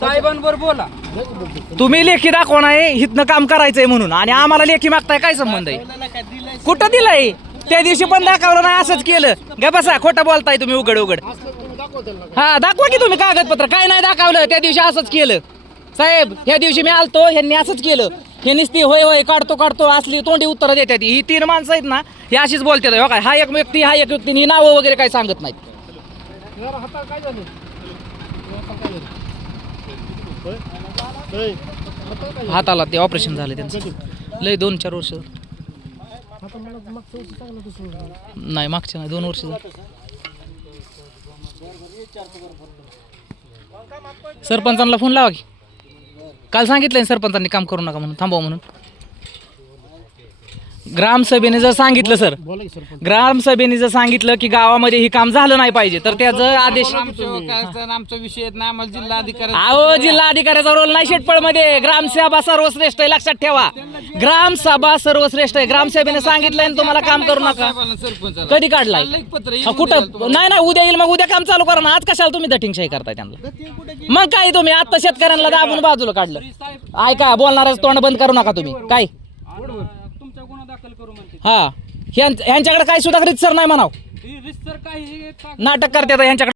साहेबांबरोबर बोला. तुम्ही लेखी दाखवा नाही हितनं काम करायचंय म्हणून आणि आम्हाला लेखी मागताय काय संबंध आहे? कुठं दिलंय? त्या दिवशी पण दाखवलं नाही असंच केलं. ग बसा खोटं बोलताय तुम्ही उघड उघड. हा दाखवा की तुम्ही कागदपत्र. काय नाही दाखवलं त्या दिवशी असंच केलं. साहेब ह्या दिवशी मी आलतो ह्यांनी असंच केलं. हे नुसती होय होय काढतो असली तोंडी उत्तरं देतात. ही 3 माणसं आहेत ना हे अशीच बोलतात. हो काय हा एक व्यक्ती ही नावं वगैरे काही सांगत नाहीत. हाताला ते ऑपरेशन झालं त्यांचं लय 2-4 वर्ष. नाही मागच्या नाही 2 वर्ष. सरपंचांना फोन लावा की. काल सांगितलंय सरपंचांनी काम करू नका म्हणून थांबवा म्हणून. ग्रामसभेने जर सांगितलं सर ग्रामसभेने जर सांगितलं की गावामध्ये ही काम झालं नाही पाहिजे तर त्याचं आदेश. आमचा विषय नाही आम्हाला जिल्हा अधिकारी. अहो जिल्हा अधिकाऱ्याचा रोल नाही शेटपळमध्ये. ग्रामसभा सर्वश्रेष्ठ आहे लक्षात ठेवा. ग्रामसभा सर्वश्रेष्ठ आहे. ग्रामसभेने सांगितलंय ना तुम्हाला काम करू नका. कधी काढलाय? कुठं नाही उद्या येईल. मग उद्या काम चालू करा ना. आज कशाला तुम्ही दटिंगशाही करताय त्यांना? मग काय तुम्ही आता शेतकऱ्यांना दाबून बाजूला काढलं. ऐका बोलणारच तोंड बंद करू नका तुम्ही. काय हा ह्यांच्याकडे काय सुद्धा रितसर नाही म्हणाव. नाटक करते ह्यांच्याकडे.